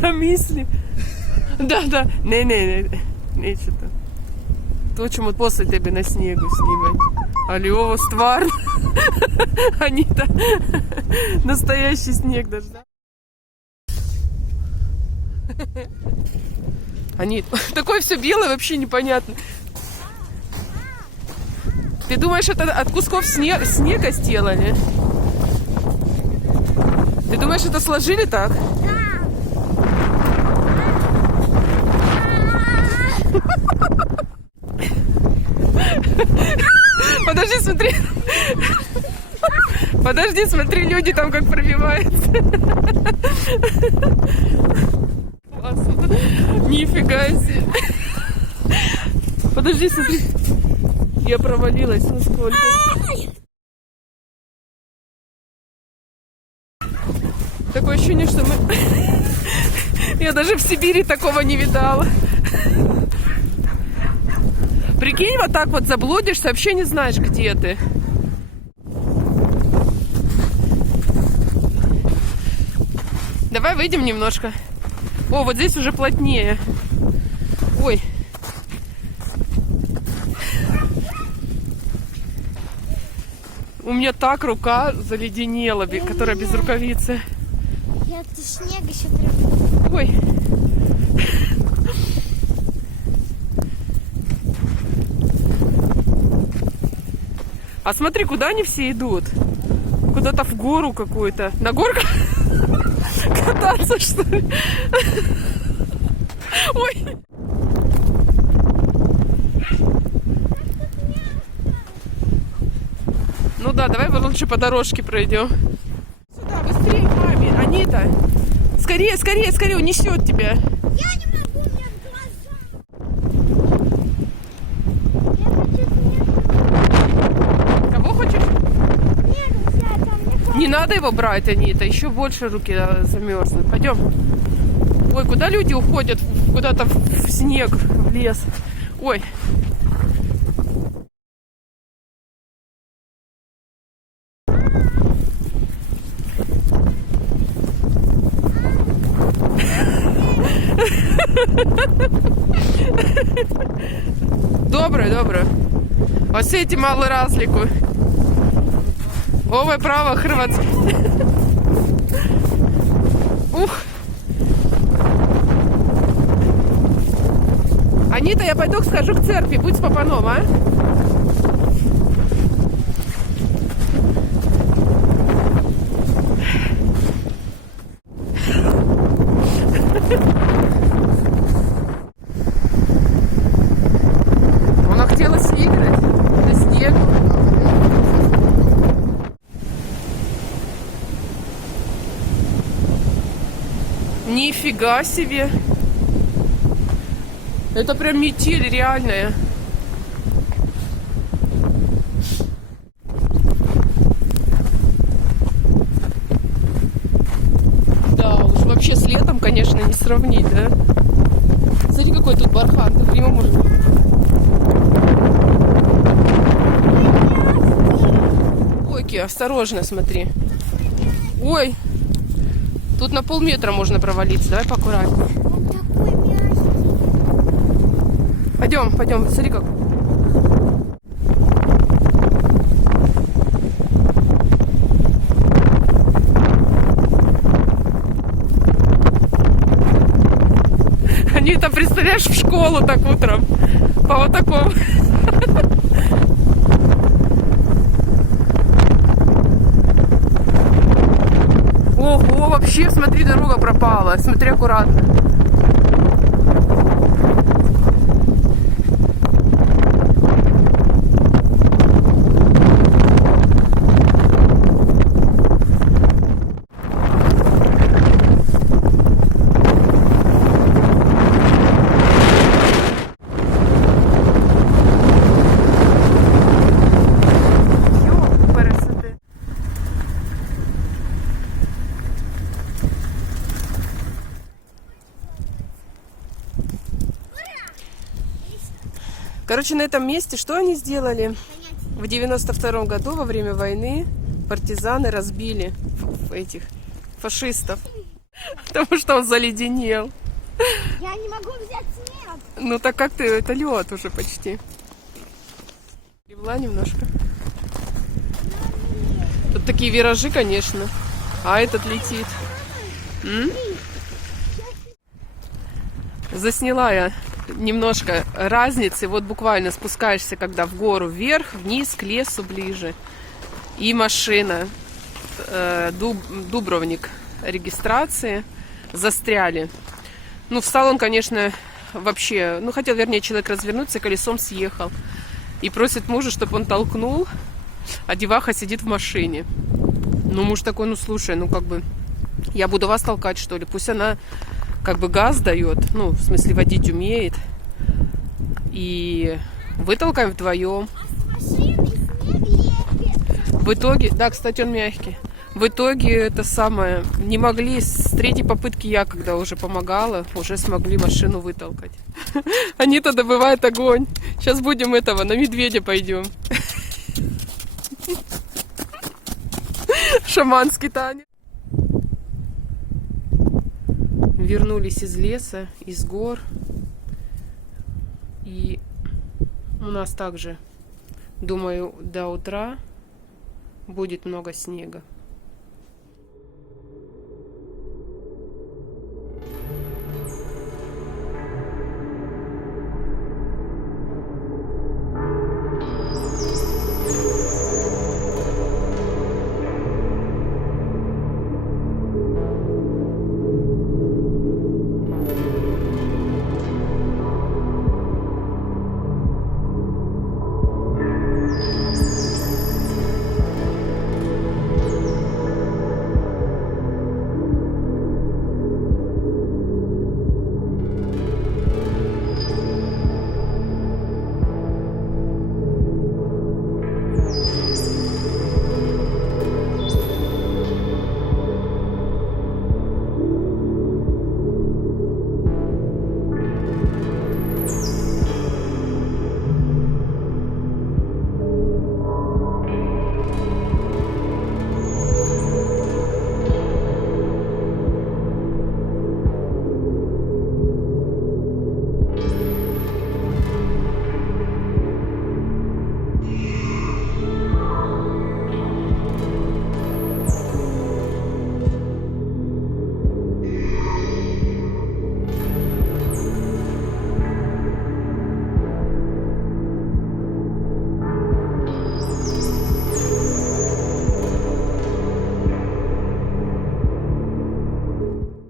замисли. Да. Не что-то. Хочемо после тебе на снегу снимать. Алло, стварно. Анита. Настоящий снег даже, да? Анит, такое все белое, вообще непонятно. Ты думаешь, это от кусков снега сделали? Ты думаешь, это сложили так? Подожди, смотри. Подожди, смотри, люди там как пробиваются. Классно. Нифига себе. Подожди, смотри. Я провалилась насколько. Такое ощущение, что мы... Я даже в Сибири такого не видала. Прикинь, вот так вот заблудишься, вообще не знаешь, где ты. Давай выйдем немножко. О, вот здесь уже плотнее. Ой. У меня так рука заледенела, которая без рукавицы. Я тут снег еще прям... Ой. А смотри, куда они все идут? Куда-то в гору какую-то. На горку кататься, что ли? Ой. Ну да, давай лучше по дорожке пройдем. Сюда, быстрее к маме, Анита. Скорее, скорее, скорее, унесет тебя. Я не могу, у меня глаза. Я хочу снег. Кого хочешь? Снег взять, а мне Не надо его брать, Анита, еще больше руки замерзнут. Пойдем. Ой, куда люди уходят? Куда-то в снег, в лес. Ой. Добре. Ось мали разліку. Ове право хрватське. Ух. Анита, я пойду схожу к церкви. Будь с папаном, а? Она хотела съиграть на снег. Нифига себе. Это прям метель реальная. Да, уж вообще с летом, конечно, не сравнить, да? Смотри, какой тут бархан, ты в него можешь... Ой, осторожно, смотри. Ой, тут на полметра можно провалиться, давай поаккуратнее. Он такой мягкий. Пойдем, смотри как. Они там, представляешь, в школу так утром. По вот такому. Ого, вообще, смотри, дорога пропала. Смотри аккуратно. Короче, на этом месте что они сделали? В 92 году во время войны партизаны разбили этих фашистов. Потому что он заледенел. Я не могу взять снег. Ну так как ты, это лед уже почти. Легла немножко. Тут такие виражи, конечно. А этот летит. М? Засняла я немножко разницы. Вот буквально спускаешься, когда в гору вверх, вниз, к лесу ближе. И машина. Дубровник регистрации. Застряли. Ну, встал он, конечно, вообще... Ну, хотел, вернее, человек развернуться, колесом съехал. И просит мужа, чтобы он толкнул, а деваха сидит в машине. Ну, муж такой, ну, слушай, ну, как бы... Я буду вас толкать, что ли? Пусть она, как бы, газ дает. Ну, в смысле, водить умеет. И вытолкаем вдвоем. А с машиной снег лепит. В итоге... Да, кстати, он мягкий. В итоге это самое, не могли, с третьей попытки я, когда уже помогала, уже смогли машину вытолкать. Они-то добывают огонь. Сейчас будем этого, на медведя пойдем. Шаманский танец. Вернулись из леса, из гор. И у нас также, думаю, до утра будет много снега.